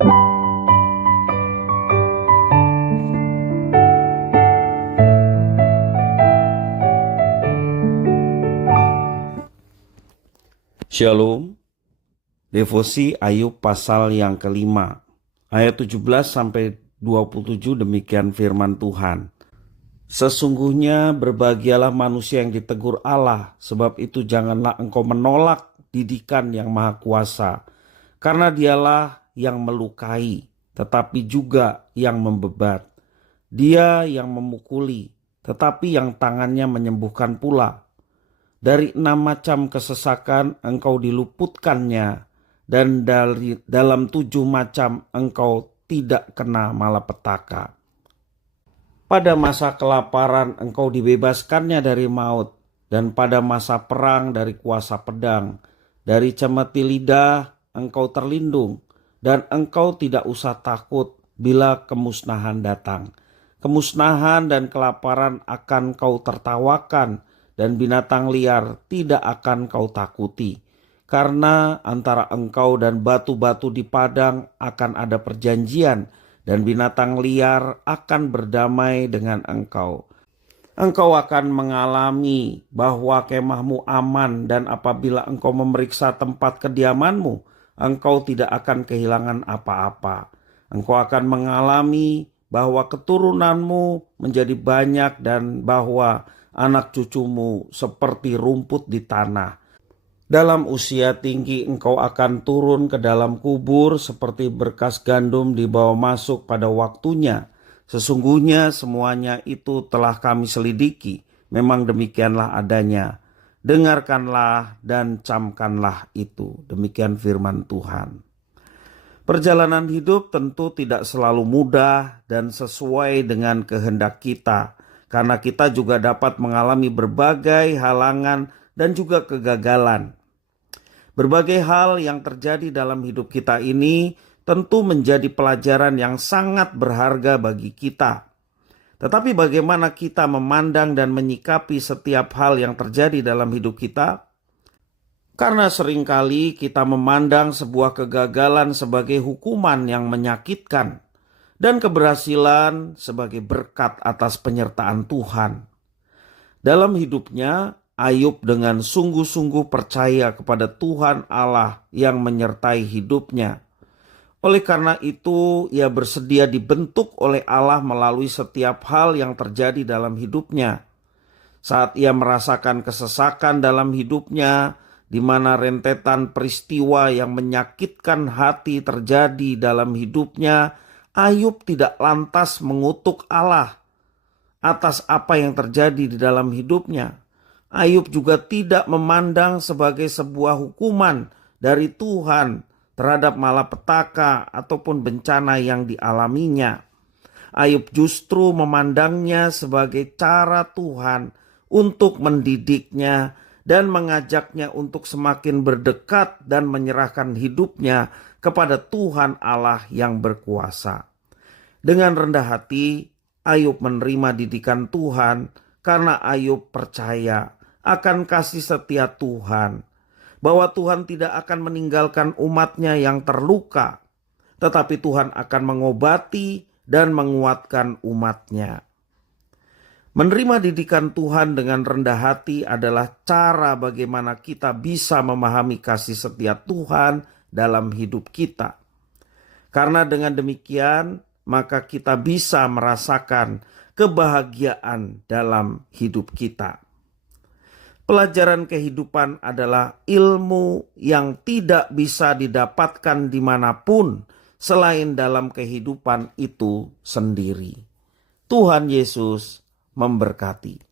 Shalom, devosi Ayub pasal yang kelima, ayat 17-27 demikian firman Tuhan. Sesungguhnya berbahagialah manusia yang ditegur Allah, sebab itu janganlah engkau menolak didikan yang maha kuasa, karena dialah yang melukai, tetapi juga yang membebat. Dia yang memukuli, tetapi yang tangannya menyembuhkan pula. Dari 6 macam kesesakan engkau diluputkannya, dan dalam 7 macam engkau tidak kena malapetaka. Pada masa kelaparan engkau dibebaskannya dari maut, dan pada masa perang dari kuasa pedang. Dari cemeti lidah engkau terlindung, dan engkau tidak usah takut bila kemusnahan datang. Kemusnahan dan kelaparan akan kau tertawakan, dan binatang liar tidak akan kau takuti. Karena antara engkau dan batu-batu di padang akan ada perjanjian, dan binatang liar akan berdamai dengan engkau. Engkau akan mengalami bahwa kemahmu aman, dan apabila engkau memeriksa tempat kediamanmu, engkau tidak akan kehilangan apa-apa. Engkau akan mengalami bahwa keturunanmu menjadi banyak, dan bahwa anak cucumu seperti rumput di tanah. Dalam usia tinggi engkau akan turun ke dalam kubur seperti berkas gandum dibawa masuk pada waktunya. Sesungguhnya semuanya itu telah kami selidiki, memang demikianlah adanya. Dengarkanlah dan camkanlah itu. Demikian firman Tuhan. Perjalanan hidup tentu tidak selalu mudah dan sesuai dengan kehendak kita, karena kita juga dapat mengalami berbagai halangan dan juga kegagalan. Berbagai hal yang terjadi dalam hidup kita ini tentu menjadi pelajaran yang sangat berharga bagi kita. Tetapi bagaimana kita memandang dan menyikapi setiap hal yang terjadi dalam hidup kita? Karena seringkali kita memandang sebuah kegagalan sebagai hukuman yang menyakitkan, dan keberhasilan sebagai berkat atas penyertaan Tuhan. Dalam hidupnya, Ayub dengan sungguh-sungguh percaya kepada Tuhan Allah yang menyertai hidupnya. Oleh karena itu, ia bersedia dibentuk oleh Allah melalui setiap hal yang terjadi dalam hidupnya. Saat ia merasakan kesesakan dalam hidupnya, di mana rentetan peristiwa yang menyakitkan hati terjadi dalam hidupnya, Ayub tidak lantas mengutuk Allah atas apa yang terjadi di dalam hidupnya. Ayub juga tidak memandang sebagai sebuah hukuman dari Tuhan terhadap malapetaka ataupun bencana yang dialaminya. Ayub justru memandangnya sebagai cara Tuhan untuk mendidiknya dan mengajaknya untuk semakin berdekat dan menyerahkan hidupnya kepada Tuhan Allah yang berkuasa. Dengan rendah hati, Ayub menerima didikan Tuhan karena Ayub percaya akan kasih setia Tuhan, bahwa Tuhan tidak akan meninggalkan umatnya yang terluka, tetapi Tuhan akan mengobati dan menguatkan umatnya. Menerima didikan Tuhan dengan rendah hati adalah cara bagaimana kita bisa memahami kasih setia Tuhan dalam hidup kita. Karena dengan demikian, maka kita bisa merasakan kebahagiaan dalam hidup kita. Pelajaran kehidupan adalah ilmu yang tidak bisa didapatkan dimanapun selain dalam kehidupan itu sendiri. Tuhan Yesus memberkati.